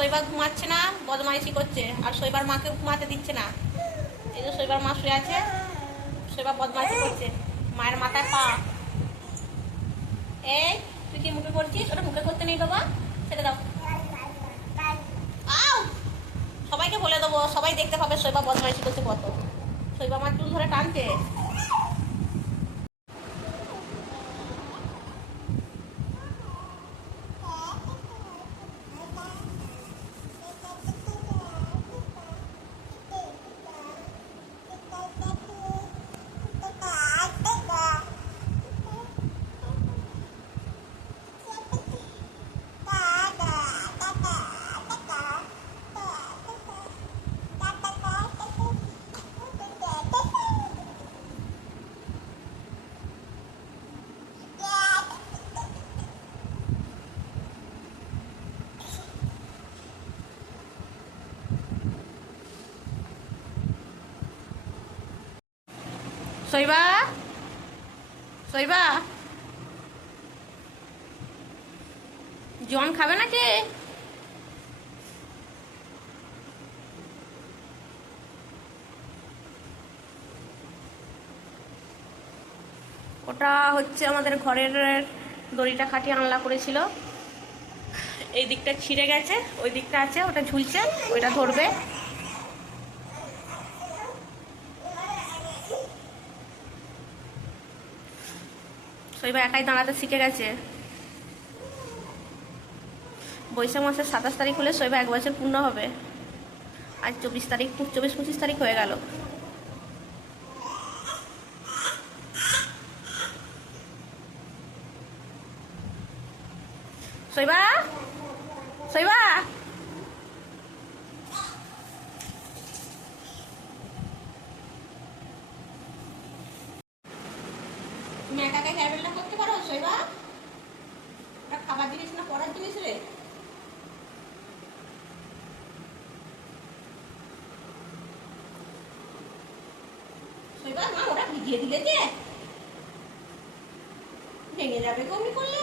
শৈবাল ঘুমাচ্ছে না, বদমাইশি করছে, আর শৈবার মাকে ঘুমাতে দিচ্ছে না। এই যে শৈবার মা শুয়ে আছে, শৈবার বদমাইশি করছে, মায়ের মাথায় পা। এই তুই কি মুখে করছিস? ওটা মুখে করতে নেই বাবা, ছেড়ে দাও। আও, সবাইকে বলে দেবো, সবাই দেখতে পাবে শৈবা বদমাইশি করছে কত। শৈবা আমার চুল ধরে টানছে। শৈবা, শৈবা, জন খাবে নাকি? ওটা হচ্ছে আমাদের ঘরের দড়িটা খাটিয়ে আনলা করেছিল, এই দিকটা ছিঁড়ে গেছে, ওই দিকটা আছে, ওটা ঝুলছে, ওইটা ধরবে। শৈবা একাই দাঁড়াতে শিখে গেছে। বৈশাখ মাসের 27 তারিখ হলে শৈবা 1 বছর পূর্ণ হবে। আজ 24 তারিখ, 24-25 তারিখ হয়ে গেল। শৈবা, শৈবা, তুমি একা একা ক্যারামেলটা করতে পারো শৈবা? ওটা খাবার জিনিস না পড়ার জিনিস রে। শৈবা মা ওটা ভিজিয়ে দিলে যে ভেঙে যাবে, কমি করলে।